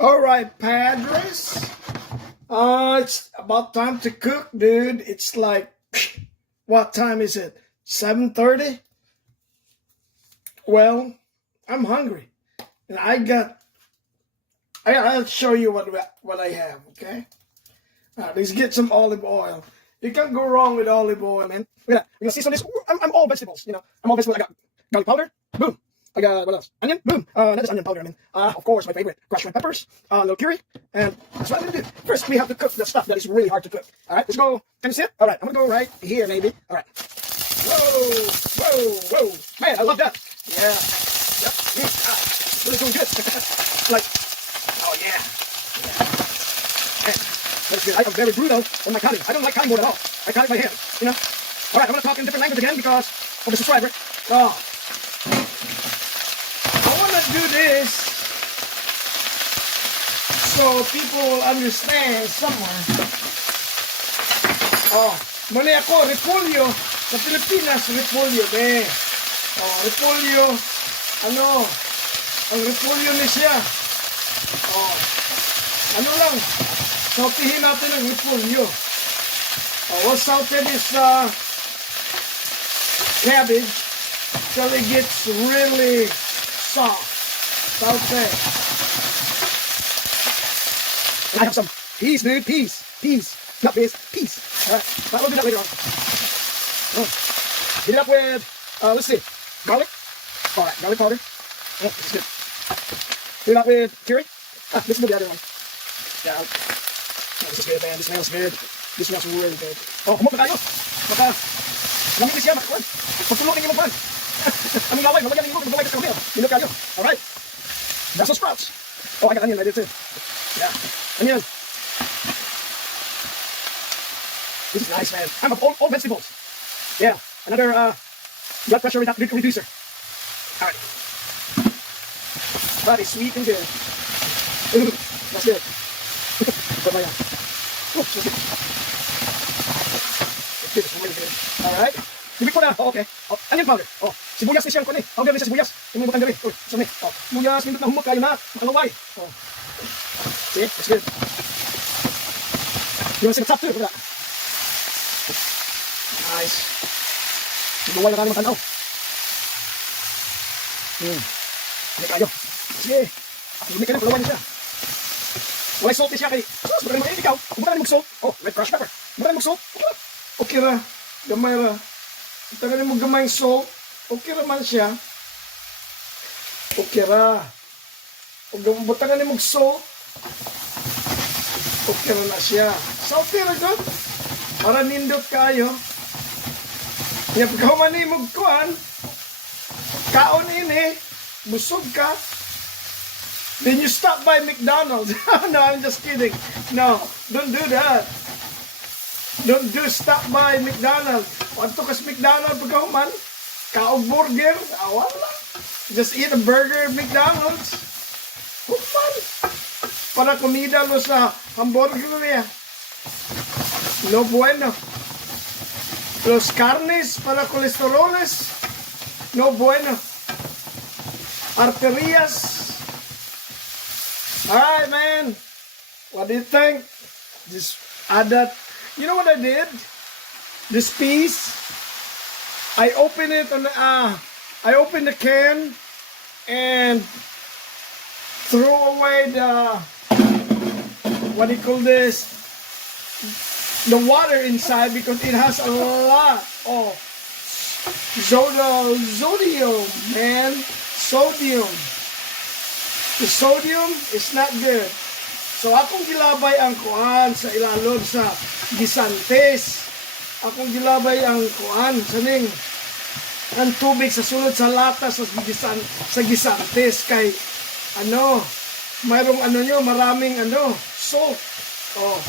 All right, Padres. It's about time to cook, dude. It's like, what time is it? 7:30. Well, I'm hungry, and I'll show you what I have. Okay. Let's get some olive oil. You can't go wrong with olive oil, man. Yeah, you can see some of this. I'm all vegetables. I'm all vegetables. I got garlic powder. Boom. I got what else? Onion. Boom. Not just onion powder. Of course, my favorite, crushed red peppers. A little curry. And that's what I'm gonna do. First, we have to cook the stuff that is really hard to cook. All right, let's go. Can you see it? All right, I'm gonna go right here, maybe. All right. Whoa, whoa, whoa. Man, I love that. Yeah. Yep. Really doing good. Like, oh yeah. Man, that's good. I am very brutal on my cutting. I don't like cutting board at all. I cut it by hand. All right, I'm gonna talk in different language again because of the subscriber. Oh. I wanna do this so people will understand somewhere. Oh, mali ako, repolyo. Sa Pilipinas, repolyo, be. Oh, repolyo. Ano? Ang repolyo ni siya. Oh, ano lang. Sautihin natin ang repolyo. Oh, we'll saute this cabbage till it gets really soft. Saute. And I have some peas, dude. Peas. Peas. Not peas. Peas. Alright. But we'll do that later on. Oh. Heat it up with, let's see, garlic. Alright, garlic powder. Oh, this is good. Heat it up with curry. This is the other one. Yeah. Oh, this is good, man. This smells good. This smells really good. Oh, humok na tayo. Baka, namilis siya, makakuan. Pagtulog ninyo magkuan. Aming laway, malagyan ninyo, maglaway ka sa kamil. Minok kayo. Alright. Brussels sprouts. Oh, I got onion right there too. Yeah. Onion. This is nice, man. I'm all vegetables. Yeah. Another blood pressure reducer. Alright. That is sweet and good. Ooh, that's good. Put my oh, that's good. It's really good. Alright. Bibig ko na. Oh, okay. Oh, onion powder. Oh, sibuyas ni siyang ko ni. Ang ganda sa sibuyas. Yung mga butang oh, sumi. Oh, sibuyas, nindot na humok kayo na. Alaway. Oh. See? That's good. You want to see the top too? Look at that. Nice. Luway na tayo matanaw. Hindi kayo. Sige. Lumik ka na, luway na siya. Walay salt siya kay. Sus, baka naman ikaw. Kung baka mag-salt. Oh, red crushed pepper. Kung baka mag-salt. Okay ra. Gamay ra. Itagal mo gamay salt. Okay ra man siya. Okay ra. Kung butangan mo mag-salt. Okay ra na siya. Salty ra ko. Para nindot kayo. Kaya pagkaman ni magkuhan, kaon ini, busog ka, then you stop by McDonald's. No, I'm just kidding. No, don't do that. Don't stop by McDonald's. Wanto ka sa McDonald's pagkaman, kaog burger, wala. Just eat a burger at McDonald's. Kuman. Para kumida mo sa hamburger niya. No bueno. Los carnes para colesteroles, no bueno. Arterias. Alright, man. What do you think? Just add that. You know what I did? This piece, I opened it on I opened the can and threw away the, what do you call this? The water inside because it has a lot of sodium, man. Sodium. The sodium is not good. So akong gilabay ang kuan sa ilalod sa gisantes. Akong gilabay ang kuan sa ning ang tubig sa sulod sa lata sa gisantes kay ano, mayroong ano nyo, maraming ano, salt. Oh.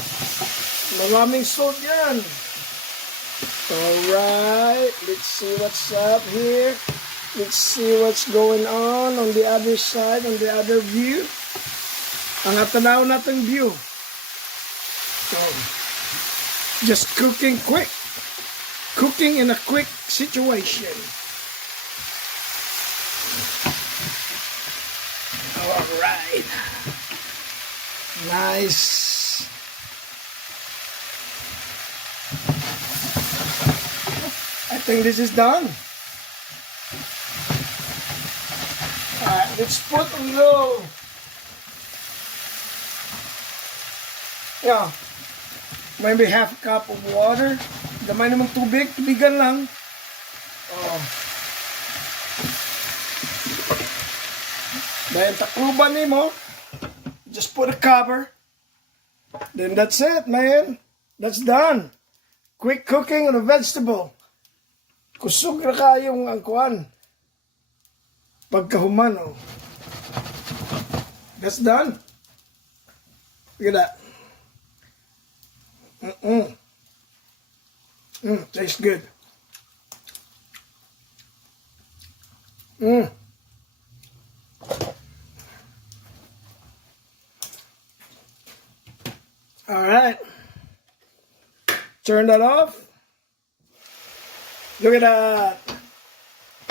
Maraming salt yan. Alright, let's see what's up here. Let's see what's going on the other side, on the other view. Ang atanaw natin view. So, just cooking quick. Cooking in a quick situation. Alright. Nice. I think this is done. Alright, let's put a little, maybe half a cup of water. Gamay naman tubig, tubigan lang. Oh. Dahil takluban mo, just put a cover. Then that's it, man. That's done. Quick cooking on a vegetable. Kusog na kayong angkuan. Pagkahuman, oh. That's done. Look at that. Tastes good. All right. Turn that off. Look at that.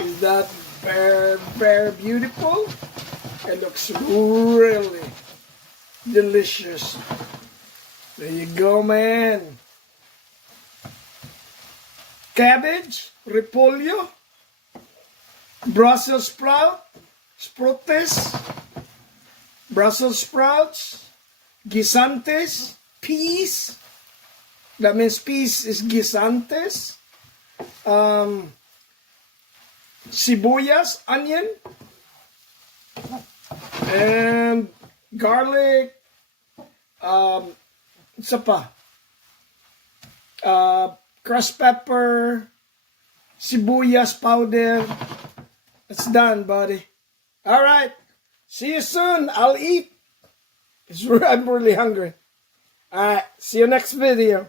Is that very, very beautiful? It looks really delicious. There you go, man. Cabbage, repolyo, Brussels sprout, Brussels sprouts, guisantes, peas. That means peas is guisantes. Sibuyas, onion, and garlic. Isa pa. Crushed pepper, sibuyas powder. It's done, buddy. All right. See you soon. I'll eat. I'm really hungry. All right. See you next video.